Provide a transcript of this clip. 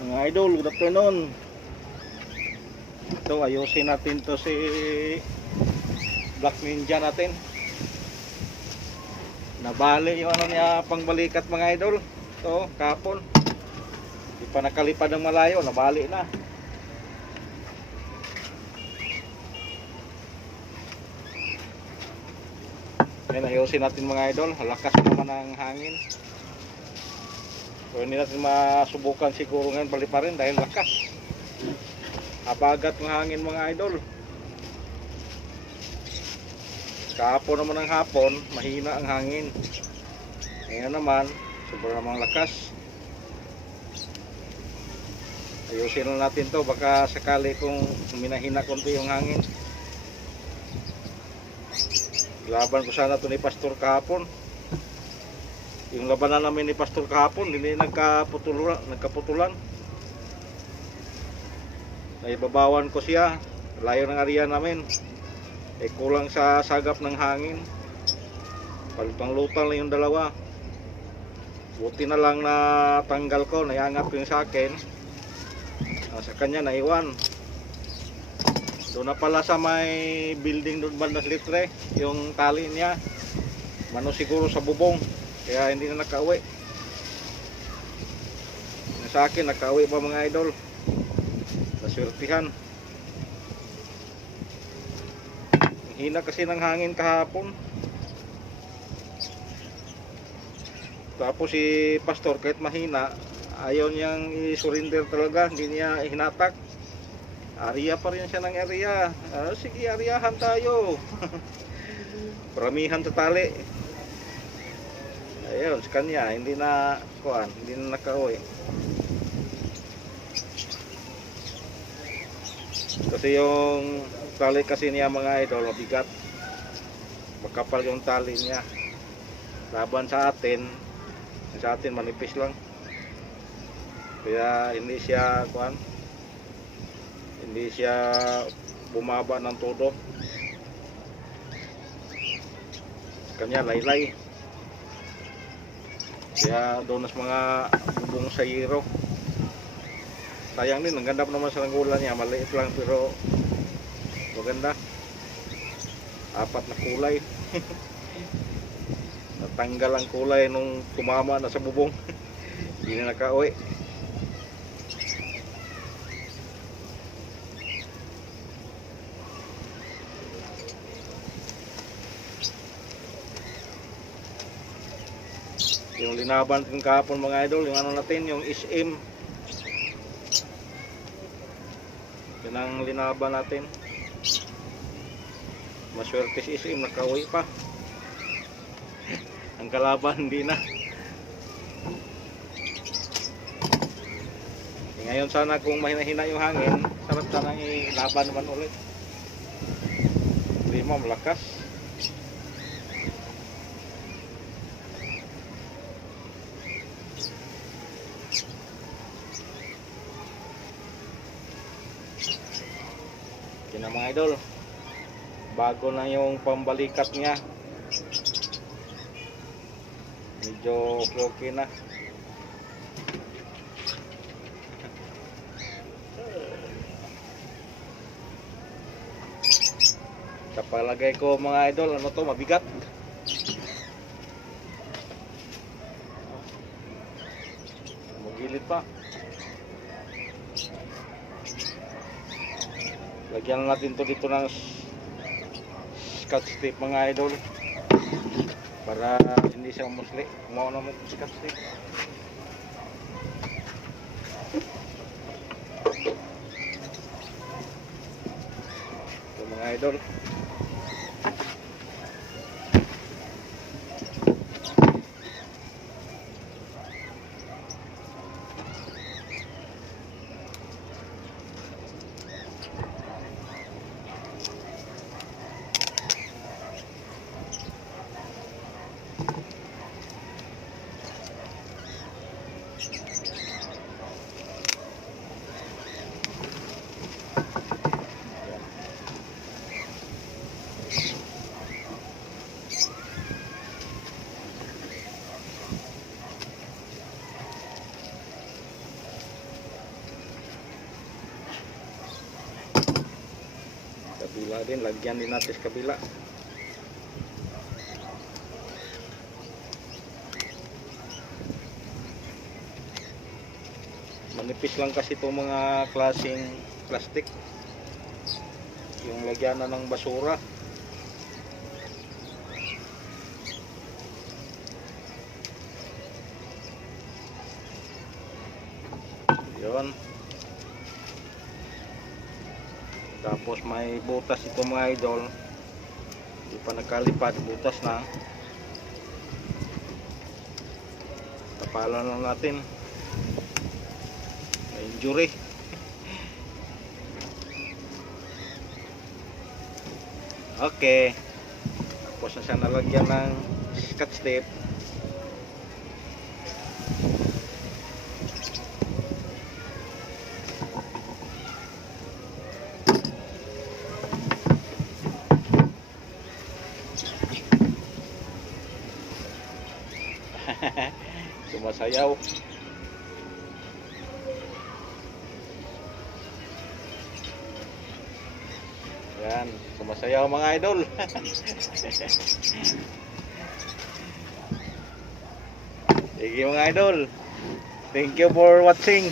Mga idol, good afternoon. Ito, ayusin natin to si Black Ninja natin. Nabali yung ano niya pangbalikat mga idol. Ito, kapon. Di pa nakalipad ng malayo, nabali na. Ngayon, ayusin natin mga idol. Lakas naman ang hangin. So, hindi natin masubukan siguro ngayon bali pa rin dahil lakas. Habagat ng hangin mga idol. Kahapon naman ng hapon, mahina ang hangin. Ngayon naman, sobrang namang lakas. Ayusin lang natin to, baka sakali kung minahina konti yung hangin. Laban ko sana to ni Pastor kahapon. Yung labanan namin ni Pastor kahapon, hindi nagkaputulan. Naibabawan ko siya, layo ng area namin. Kulang sa sagap ng hangin. Palutang-lutang lang yung dalawa. Buti na lang na tanggal ko, naiangat ko yung sa akin. Sa kanya naiwan. Doon na pala sa may building doon banda sa litre, yung tali niya. Mano siguro sa bubong, kaya hindi na nakauwi. Sa akin nakauwi pa mga idol. Naswertihan. Hina kasi ng hangin kahapon. Tapos si Pastor kahit mahina, ayaw niyang i-surrender talaga, hindi niya hinatak. Area pa rin siya ng area. Sige, areahan tayo. Paramihan sa tali. Ayun, sa kanya, hindi na nakauwi. Kasi yung tali kasi niya mga idol, mabigat. Makapal yung tali niya. Laban sa atin manipis lang. Kaya hindi siya bumaba ng todo. Kanya laylay. Kaya doon sa mga bubong sa hero. Sayang din, ang ganda pa naman sa nanggulan niya. Maliit lang pero maganda. 4 na kulay. Natanggal ang kulay nung tumama na sa bubong. Hindi na nakauwi. Yung linaban natin kahapon mga idol, yung ano natin, yung SM. Yun ang linaban natin. Maswerte si SM, nakauwi pa. Ang kalaban hindi na. Ngayon sana kung mahina-hina yung hangin, sarap sana ilaban naman ulit. Hindi mo malakas. Yan ang mga idol, bago na yung pambalikat niya, medyo okay na. Kapalagay ko mga idol, ano to, mabigat. Magilid pa. Lagyan natin to dito ng scotch tape mga idol para hindi siya musli. Kumawa naman yung scotch tape. Ito mga idol. Wala din, lagyan din natin sa kabila. Manipis lang kasi itong mga klaseng plastic, yung lagyan na ng basura. Yun. Tapos may butas ito mga idol, hindi pa nagkalipad, butas na. Tapalan lang natin, may injury. Okay, tapos na siya nalagyan ng scotch tape. Sumasayaw. Yan, sumasayaw mga idol. Sige mga idol, thank you for watching.